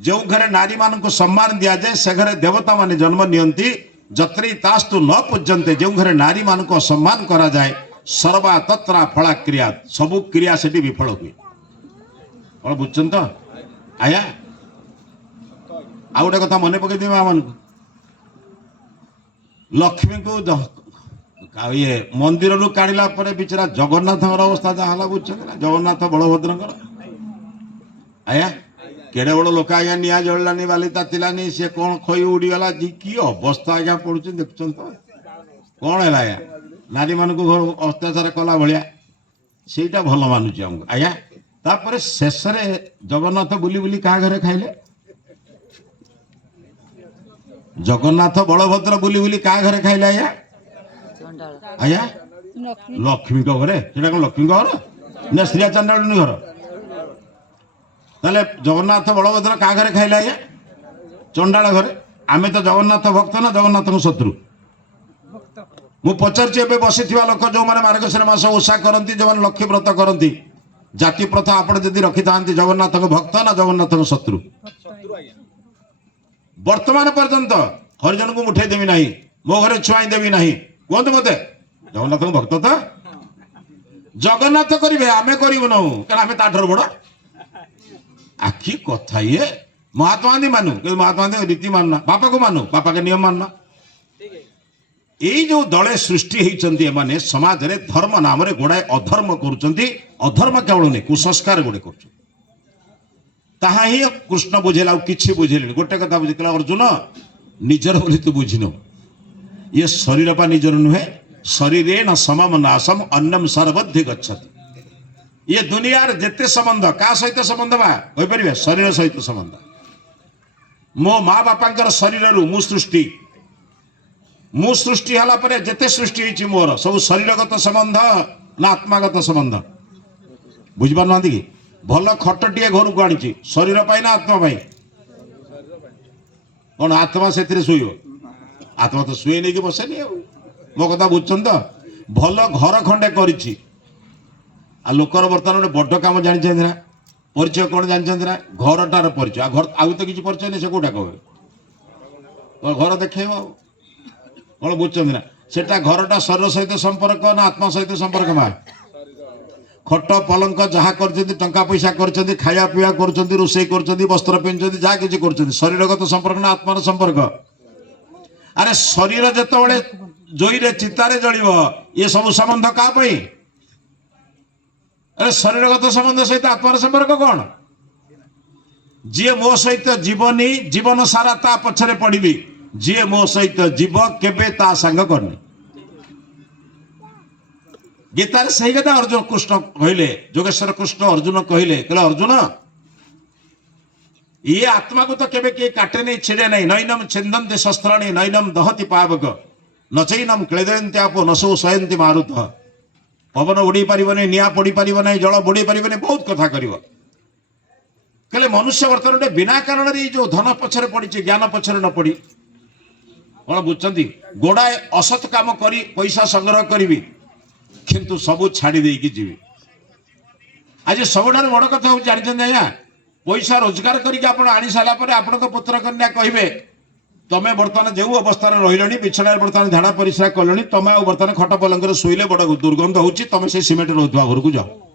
जो घरे नारी मान को सम्मान दिया जाए से घरे देवता माने जन्म नियंती जत्री तास्तु न पूज्यन्ते जो घरे नारी मान को सम्मान करा जाए सर्वा तत्रा फला क्रिया सबु क्रिया से विफल हुए कौन बुझन तो आया आ गोटे कथा मन पकई माँ मान लक्ष्मी को ये मंदिर रू काढ़ला बिचरा जगन्नाथ अवस्था जहाँ बुझ जगन्नाथ बलभद्र आया केड़े बड़ लोक आज्ञा निआ जलानी बाली तातिलानी सी कौन खई उड़ीगला जी की अवस्था आज्ञा पड़ुच देखुन तो कौन है आज्ञा नारी मान को अत्याचार कला भाया सेटा भल मानुची आमको आज्ञा तापर शेष जगन्नाथ बुली बुली क्या घरे खाइले जगन्नाथ बलभद्र बुली बुली क्या घरे खाइले आज्ञा आज्ञा लक्ष्मी घरे से लक्ष्मी घर ना श्रिया चंडाणी घर ताले जगन्नाथ बलभद्र क्या घरे खाइले आज्ञा चंडाल घरे आमे तो जगन्नाथ भक्त ना जगन्नाथ शत्रु मु पचारे बसी लोक जो मैंने मार्गशीर मास ओषा करती जो मैंने लक्ष्मी व्रत करती जाति प्रथा आप रखी था जगन्नाथ भक्त ना जगन्नाथ शत्रु वर्तमान पर्यंत हरिजन को मुठे देवी ना मो घरे छुआई देवी ना कहते मत जगन्नाथ भक्त तो जगन्नाथ करेंगे आमे करूँ ना क्या आम ताठर बड़ आखि कथा ये महात्मा गांधी मानु महात्मा गांधी रीति मानना बापा को मानु बापा के नियम मानना यही जो दले सृष्टि होती माने समाज रे धर्म नाम रे गोड़ाए अधर्म करुचंती अधर्म केवल नहीं कुसंस्कार गोटे कर कृष्ण बुझेला किसी बुझेले गोटे कथा बुझे अर्जुन निजर बोली तू बुझिन ये शरीर पा निजर नुहे शरीर न समम नाशम अन्नम सर्वधि गच्छति ये दुनिया जिते संबंध क्या सहित संबंध बा पारे शरीर सहित संबंध मो माँ बापा शरीर मु सृष्टि हला परे जिते सृष्टि होती मोर सब शरीरगत संबंध ना आत्मागत संबंध बुझीपार ना कि भल खटटे घर को आनी शरीर पाई ना आत्मा पाई कौन आत्मा से शुभ आत्मा तो शुए नहीं कि बसेनी मो कथा बुझुन तो भल घर खंडे कर लोकर बर्तमान गोटे बड़ कम जानी ना परिचय कौन जानते ना घरटार परिचय घर आउ तो किसी परिचय नहीं से कौटा कहे घर देखे कौन बुझे ना सेटा घरटा शरीर सहित संपर्क ना आत्मा सहित संपर्क माँ खट पलंक जहाँ कर टंका पैसा कर खाया पीवा कर रोषे कर वस्त्र पिंधुंट जहाँ किसी कर शरीरगत संपर्क ना आत्मार संपर्क अरे शरीर जिते जोईरे चितारे जलिब ये सब संबंध क्या अरे शरीरगत संबंध सहित आत्मार संपर्क कौन जी मो सहित जीवनी जीवन सारा ता पछरे पड़ी जी मो सहित जीव केबे ता संग करनी गीतार सही कथा अर्जुन कृष्ण कहले जोगेश्वर कृष्ण अर्जुन कहले अर्जुन ये आत्मा को तो केबे के काटे नहीं छिड़े नहीं नैनम छिंदन्ति शस्त्राणि नैनम दहति पावक न चैनम क्लेदयन्ति आपो न सो शयन्ति मारुत पवन उड़ी पारिबनी निया पड़ी पारिबनी जल बुड़ी पारिबनी बहुत कथा करिवो कहले मनुष्य वर्तमान बिना कारण जो धन पछरे पड़ी ज्ञान पछरे न पड़ी कौन बुझती गोड़ाए असत काम करी पैसा संग्रह करी किंतु सबू छाड़ी देकी जीवी आज सबुठार बड़ कथा हूँ जानते आज्ञा पैसा रोजगार करके आनी सारा आपण पुत्र कन्या कहे तमें बर्तमान जो अवस्था रही बिछड़ा बर्तमान झाड़ा परिश्रा कल तुम बर्तमान खट पलंग शुईले बड़ दुर्गंध हो तुम से सीमेंट रोधुआ घर को जाओ